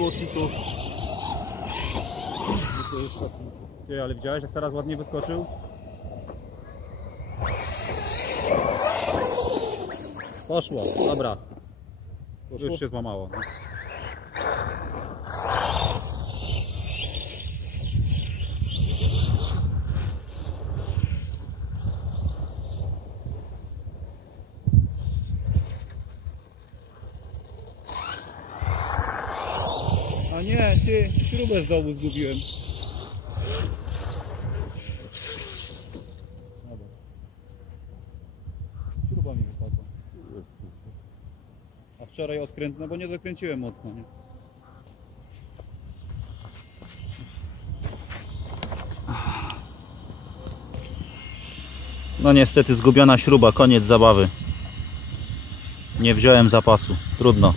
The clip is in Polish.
kłocitów. Ty, ale widziałeś, jak teraz ładnie wyskoczył? Poszło, dobra. Już się złamało. No. A nie, ty, śrubę z dołu zgubiłem. Dobra. Śruba mi wypadła. A wczoraj odkręcę, no bo nie dokręciłem mocno, nie? No niestety zgubiona śruba, koniec zabawy. Nie wziąłem zapasu, trudno.